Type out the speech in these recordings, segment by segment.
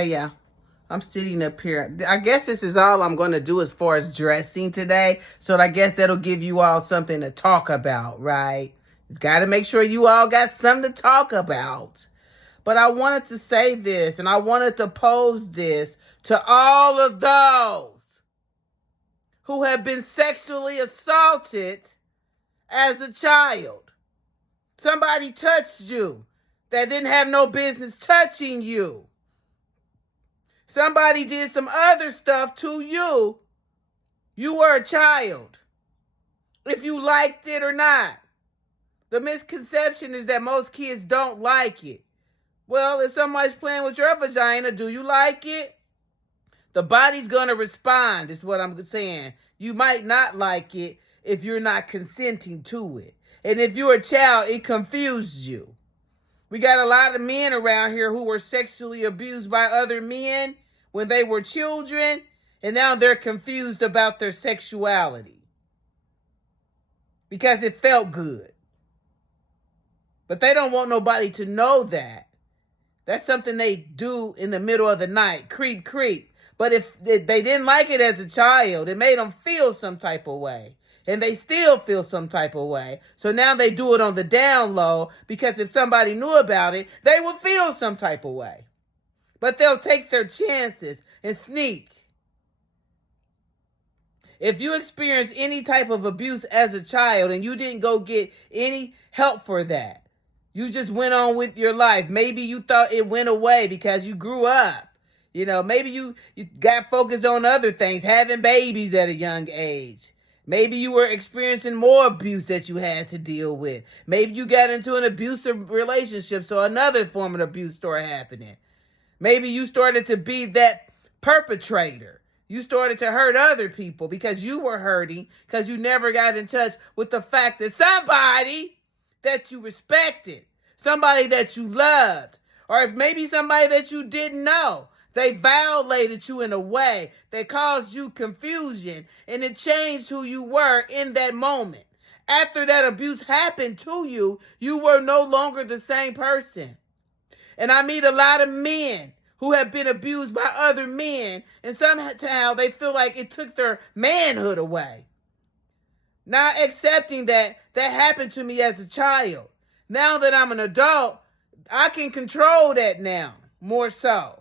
Hey, yeah, I'm sitting up here. I guess this is all I'm going to do as far as dressing today. So I guess that'll give you all something to talk about, right? Got to make sure you all got something to talk about. But I wanted to say this, and I wanted to pose this to all of those who have been sexually assaulted as a child. Somebody touched you that didn't have no business touching you. Somebody did some other stuff to you. You were a child, if you liked it or not. The misconception is that most kids don't like it. Well, if somebody's playing with your vagina, do you like it? The body's going to respond, is what I'm saying. You might not like it if you're not consenting to it. And if you're a child, it confused you. We got a lot of men around here who were sexually abused by other men when they were children, and now they're confused about their sexuality because it felt good. But they don't want nobody to know that. That's something they do in the middle of the night, creep, creep. But if they didn't like it as a child, it made them feel some type of way. And they still feel some type of way. So now they do it on the down low, because if somebody knew about it, they would feel some type of way. But they'll take their chances and sneak. If you experience any type of abuse as a child and you didn't go get any help for that, you just went on with your life. Maybe you thought it went away because you grew up. You know, maybe you got focused on other things, having babies at a young age. Maybe you were experiencing more abuse that you had to deal with. Maybe you got into an abusive relationship, so another form of abuse started happening. Maybe you started to be that perpetrator. You started to hurt other people because you were hurting, because you never got in touch with the fact that somebody that you respected, somebody that you loved, or if maybe somebody that you didn't know, they violated you in a way that caused you confusion, and it changed who you were in that moment. After that abuse happened to you, you were no longer the same person. And I meet a lot of men who have been abused by other men, and somehow they feel like it took their manhood away. Not accepting that happened to me as a child. Now that I'm an adult, I can control that now, more so.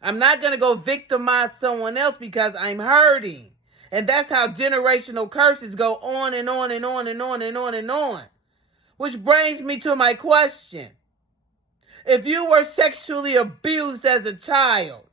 I'm not going to go victimize someone else because I'm hurting. And that's how generational curses go on and on and on and on and on and on. Which brings me to my question. If you were sexually abused as a child,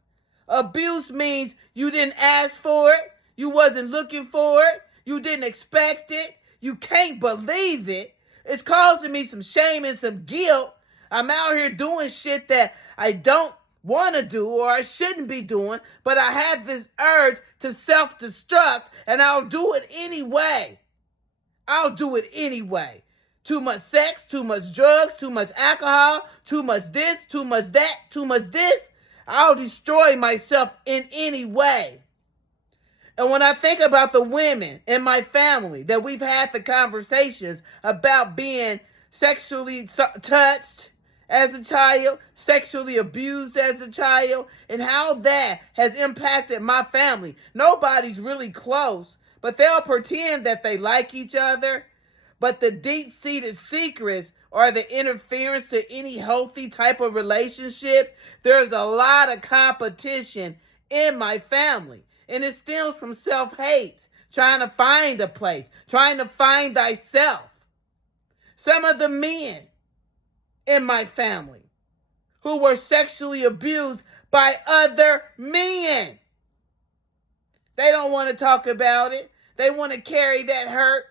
abuse means you didn't ask for it, you wasn't looking for it, you didn't expect it, you can't believe it. It's causing me some shame and some guilt. I'm out here doing shit that I don't want to do or I shouldn't be doing, but I have this urge to self-destruct, and I'll do it anyway. I'll do it anyway. Too much sex, too much drugs, too much alcohol, too much this, too much that, too much this. I'll destroy myself in any way. And when I think about the women in my family that we've had the conversations about being sexually touched as a child, sexually abused as a child, and how that has impacted my family. Nobody's really close, but they'll pretend that they like each other. But the deep-seated secrets or the interference to any healthy type of relationship, there's a lot of competition in my family. And it stems from self-hate, trying to find a place, trying to find thyself. Some of the men in my family who were sexually abused by other men, they don't want to talk about it. They want to carry that hurt,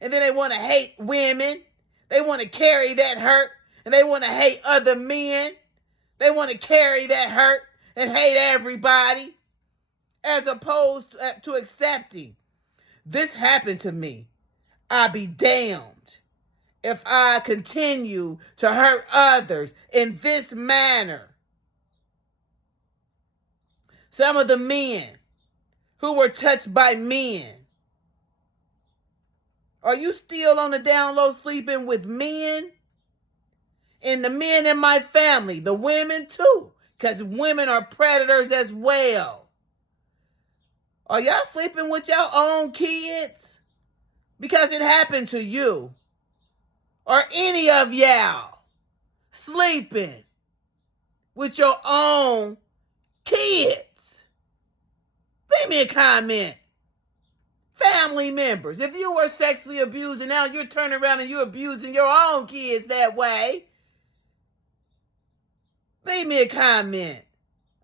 and then they want to hate women. They want to carry that hurt, and they want to hate other men. They want to carry that hurt and hate everybody, as opposed to accepting, this happened to me. I'll be damned if I continue to hurt others in this manner. Some of the men who were touched by men, are you still on the down low sleeping with men? And the men in my family, the women too, because women are predators as well. Are y'all sleeping with your own kids? Because it happened to you. Or any of y'all sleeping with your own kids? Leave me a comment. Family members, if you were sexually abused and now you're turning around and you're abusing your own kids that way, leave me a comment.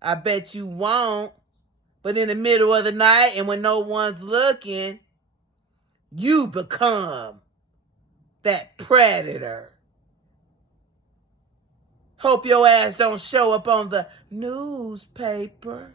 I bet you won't. But in the middle of the night and when no one's looking, you become that predator. Hope your ass don't show up on the newspaper.